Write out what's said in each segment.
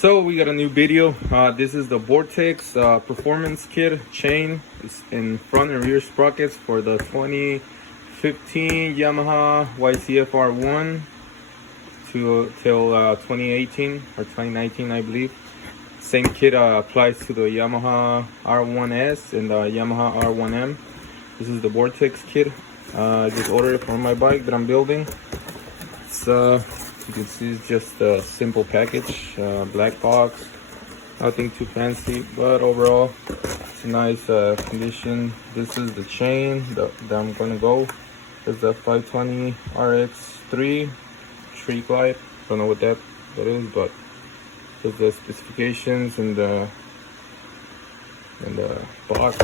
So we got a new video. This is the Vortex performance kit chain. It's in front and rear sprockets for the 2015 Yamaha yzf-R1 till 2018 or 2019, I believe. Same kit applies to the Yamaha R1s and the Yamaha R1m. This is the Vortex kit. I just ordered it for my bike that I'm building. It's you can see it's just a simple package, black box, nothing too fancy, but overall it's a nice condition. This is the chain that I'm gonna go. It's the 520 RX3 Tree Glide. Don't know what that is, but there's the specifications in the box.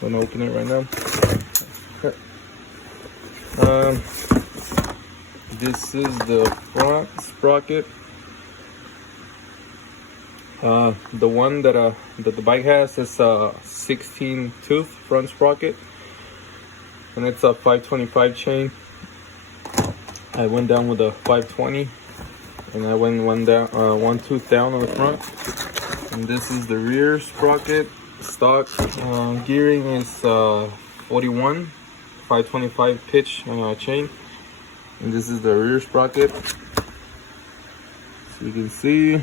I'm gonna open it right now. This is the front sprocket. The one that the bike has is a 16 tooth front sprocket, and it's a 525 chain. I went down with a 520, and I went one tooth down on the front. And this is the rear sprocket. Stock gearing is 41. 525 pitch chain, and this is the rear sprocket. So you can see,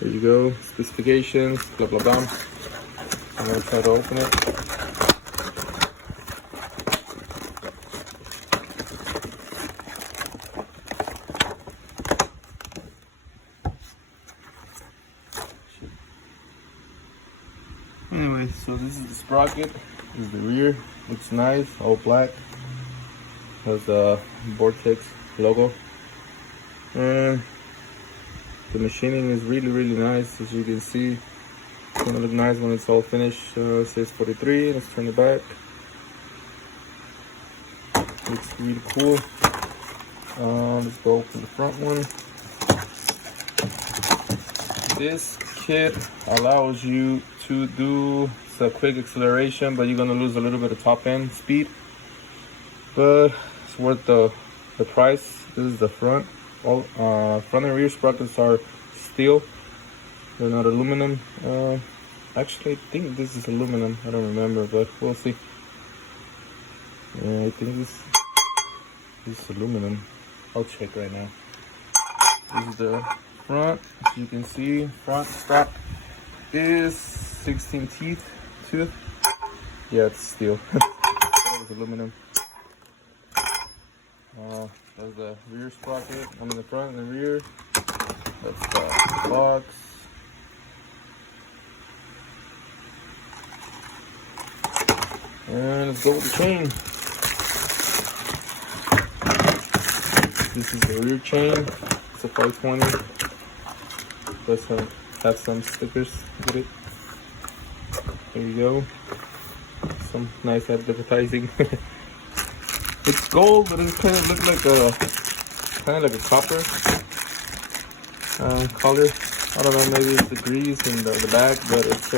there you go, specifications, blah blah blah. I'm gonna try to open it. Anyway, so this is the sprocket. This is the rear. Looks nice, all black. Has a Vortex logo, and the machining is really nice. As you can see, it's gonna look nice when it's all finished. It says 43. Let's turn it back. Looks really cool. Let's go open the front one. This kit allows you to do a quick acceleration, but you're gonna lose a little bit of top end speed, but it's worth the price. This is the front. All front and rear sprockets are steel, they're not aluminum. Actually I think this is aluminum, I don't remember, but we'll see. Yeah, I think this is aluminum. I'll check right now. This is the front. As you can see, front stock is 16 teeth. Yeah, it's steel. That was aluminum. That's the rear sprocket. One in the front and the rear. That's the box. And let's go with the chain. This is the rear chain. It's a 520. Let's have some stickers with it. There you go. Some nice advertising. It's gold, but it kind of looks like a copper color. I don't know, maybe it's the grease in the back, but it's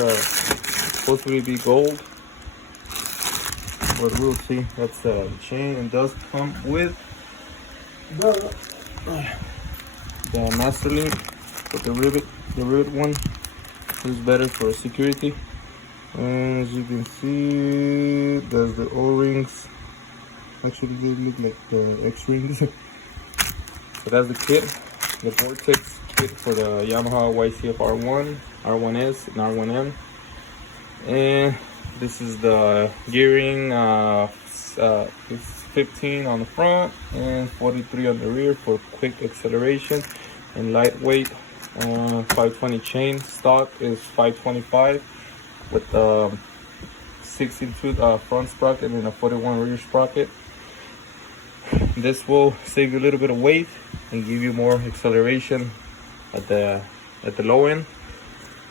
supposed to be gold. But we'll see. That's the chain. It does come with the master link, but the rivet one is better for security. And as you can see, there's the O-rings. Actually, they look like the X-rings. So that's the kit, the Vortex kit for the Yamaha yzf-R1, R1s, and R1m. And this is the gearing. It's 15 on the front and 43 on the rear for quick acceleration and lightweight. 520 chain. Stock is 525. With 16 tooth front sprocket and a 41 rear sprocket. This will save you a little bit of weight and give you more acceleration at the low end,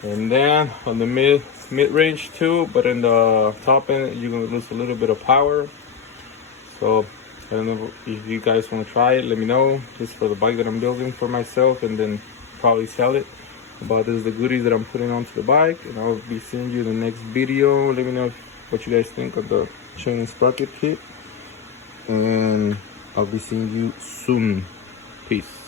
and then on the mid range too. But in the top end, you're gonna lose a little bit of power. So I don't know if you guys want to try it. Let me know. Just for the bike that I'm building for myself, and then probably sell it. But this is the goodies that I'm putting onto the bike, and I'll be seeing you in the next video. Let me know what you guys think of the chain and sprocket kit, and I'll be seeing you soon. Peace.